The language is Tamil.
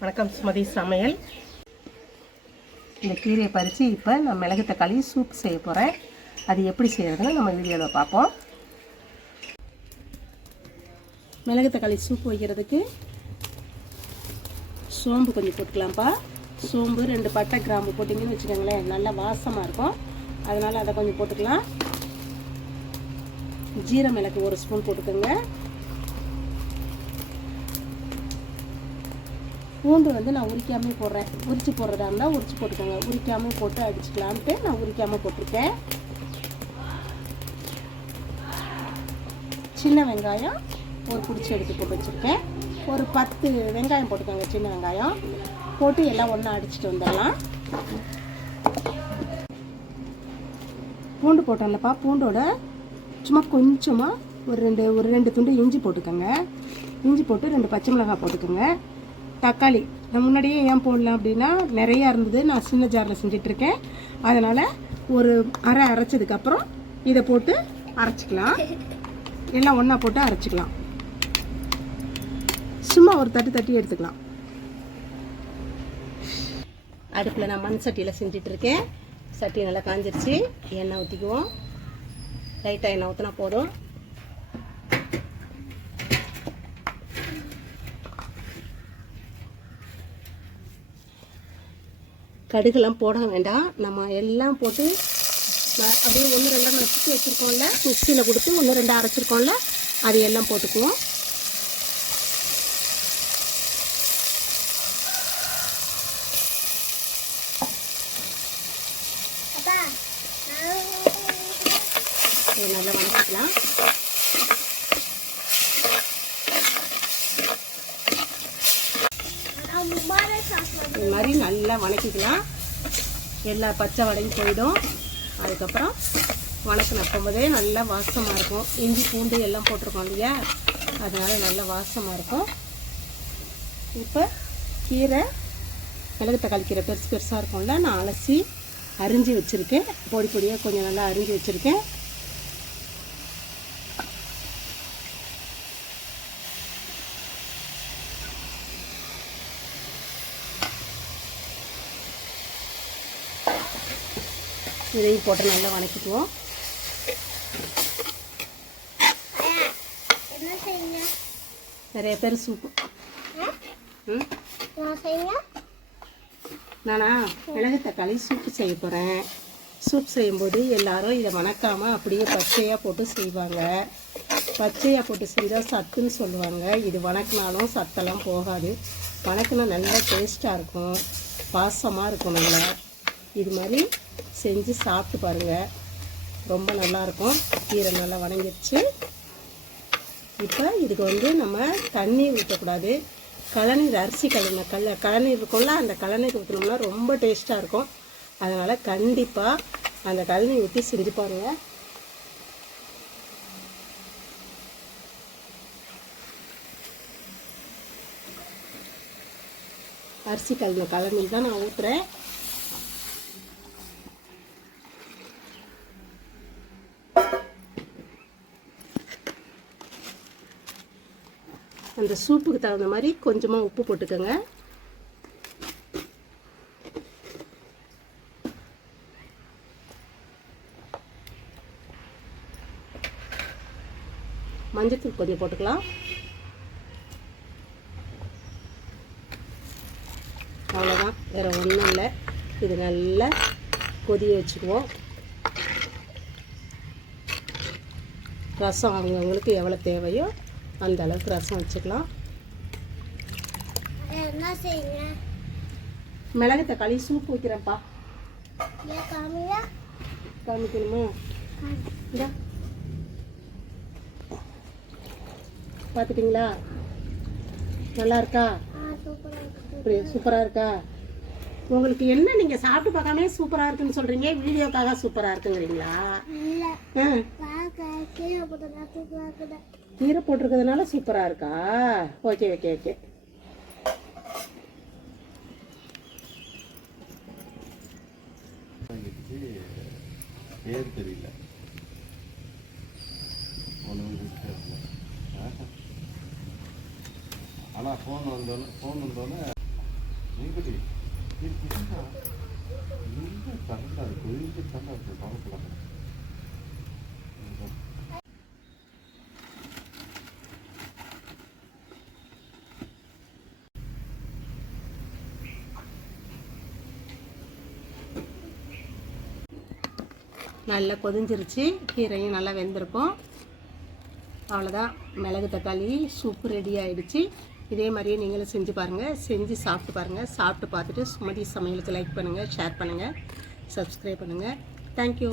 வணக்கம் சுமதி சமையல். இந்த கீரையை பறித்து இப்போ நான் மிளகு தக்காளி சூப் செய்ய போகிறேன். அது எப்படி செய்கிறதுன்னு நம்ம வீடியோவில் பார்ப்போம். மிளகு தக்காளி சூப் வைக்கிறதுக்கு சோம்பு கொஞ்சம் போட்டுக்கலாம்ப்பா. சோம்பு 2 பட்டை கிராம்பு போட்டிங்கன்னு வச்சுக்கோங்களேன், நல்லா வாசமாக இருக்கும். அதனால் அதை கொஞ்சம் போட்டுக்கலாம். ஜீர மிளகு 1 ஸ்பூன் போட்டுக்கோங்க. பூண்டு நான் உரிக்காமே போடுறேன். உரிச்சு போடுறதா இருந்தால் உரிச்சு போட்டுக்கோங்க. உரிக்காமல் போட்டு அடிச்சுக்கலான்ட்டு நான் உரிக்காமல் போட்டிருக்கேன். சின்ன வெங்காயம் ஒரு பிடிச்சி எடுத்து போட்டு வச்சுருக்கேன். ஒரு 10 வெங்காயம் போட்டுக்கோங்க, சின்ன வெங்காயம் போட்டு எல்லாம் ஒன்றா அடிச்சுட்டு வந்துடலாம். பூண்டு போட்டோம்லப்பா, பூண்டோட சும்மா கொஞ்சமாக ஒரு ரெண்டு துண்டு இஞ்சி போட்டுக்கோங்க. இஞ்சி போட்டு 2 பச்சை மிளகாய் போட்டுக்கோங்க. தக்காளி நான் முன்னாடியே ஏன் போடலாம் அப்படின்னா, நிறையா இருந்தது, நான் சின்ன ஜாரில் செஞ்சிட்ருக்கேன். அதனால் ஒரு அரைச்சதுக்கப்புறம் இதை போட்டு அரைச்சிக்கலாம். எல்லாம் ஒன்றா போட்டு அரைச்சிக்கலாம். சும்மா ஒரு தட்டி எடுத்துக்கலாம். அடுப்பில் நான் மண் சட்டியில் செஞ்சிட்ருக்கேன். சட்டி நல்லா காஞ்சிருச்சு. எண்ணெய் ஊற்றிக்குவோம். லைட்டாக எண்ணெய் ஊற்றினா போதும். கடுகுலாம் போட வேண்டாம். நம்ம எல்லாம் போட்டு அப்படியே 1-2 நசுக்கி வச்சுருக்கோம்ல, மிக்சியில் கொடுத்து 1-2 அரைச்சிருக்கோம்ல, அது எல்லாம் போட்டுக்குவோம். இது நல்லா வதக்கிக்கலாம். இது மாதிரி நல்லா வதக்கிக்கலாம். எல்லா பச்சை வடையும் போயிடும். அதுக்கப்புறம் வதக்கினப்போதே நல்லா வாசமாக இருக்கும். இஞ்சி பூண்டு எல்லாம் போட்டிருக்கோம் இல்லையா, அதனால் நல்லா வாசமாக இருக்கும். இப்போ கீரை, மிளகு தக்காளி கீரை பெருசாக இருக்கும்ல, நான் அலசி அரிஞ்சு வச்சுருக்கேன். பொடியாக கொஞ்சம் நல்லா அரிஞ்சு வச்சுருக்கேன். இதையும் போட்டு நல்லா வதக்கிக்குவோம். நிறைய பேர் சூப்பு நானா மிளகு தக்காளி சூப்பு செய்ய போகிறேன். சூப் செய்யும்போது எல்லாரும் இதை வதக்காமல் அப்படியே பச்சையாக போட்டு செய்வாங்க. பச்சையாக போட்டு செஞ்சால் சத்துன்னு சொல்லுவாங்க. இது வதக்கினாலும் சத்தெல்லாம் போகாது. வதக்கினா நல்லா டேஸ்ட்டாக இருக்கும், வாசமாக இருக்கும். நல்லா இது மாதிரி செஞ்சு சாப்பிட்டு பாருங்கள், ரொம்ப நல்லாயிருக்கும். கீரை நல்லா வதங்கிடுச்சு. இப்போ இதுக்கு நம்ம தண்ணீர் ஊற்றக்கூடாது. கழநீர், அரிசி கழநீர் இருக்கும்ல, அந்த கழநீர் ஊற்றினோம்னா ரொம்ப டேஸ்ட்டாக இருக்கும். அதனால் கண்டிப்பாக அந்த கழநீர் ஊற்றி செஞ்சு பாருங்கள். அரிசி கழநீர் தான் நான் ஊற்றுறேன். அந்த சூப்புக்கு தகுந்த மாதிரி கொஞ்சமாக உப்பு போட்டுக்கோங்க. மஞ்சத்தூள் கொஞ்சம் போட்டுக்கலாம். அவ்வளோதான், வேறு ஒன்றும் இல்லை. இது நல்லா கொதிய வச்சுக்குவோம். ரசம் அவங்களுக்கு எவ்வளோ தேவையோ அந்த அளவுக்கு ரசம் வச்சுக்கலாம். மிளகு தக்காளி சூப் வைக்கிறேன்ப்பா. காமிக்கணுமா? பார்த்துட்டிங்களா? நல்லா இருக்கா? சூப்பராக இருக்கா? உங்களுக்கு என்ன, நீங்கள் சாப்பிட்டு பார்க்காம சூப்பராக இருக்குன்னு சொல்கிறீங்க, வீடியோக்காக சூப்பராக இருக்குங்கிறீங்களா? கீரை போட்டிருக்கிறதுனால சூப்பராக இருக்கா? Okay okay okay. தெரியல ஆனால் ஃபோன் வந்தோன்னே நீங்களே இது என்ன இந்த தண்டா இருக்கு இந்த தண்டா இருக்கு கவலைப்படாத. நல்லா கொதிஞ்சிருச்சு, கீரையும் நல்லா வெந்திருக்கும். அவ்வளோதான், மிளகு தக்காளி சூப்பு ரெடி ஆகிடுச்சு. இதே மாதிரியே நீங்களும் செஞ்சு பாருங்கள், செஞ்சு சாப்பிட்டு பாருங்கள். சாப்பிட்டு பார்த்துட்டு சுமதி சமையலுக்கு லைக் பண்ணுங்கள், ஷேர் பண்ணுங்கள், சப்ஸ்கிரைப் பண்ணுங்கள். தேங்க்யூ.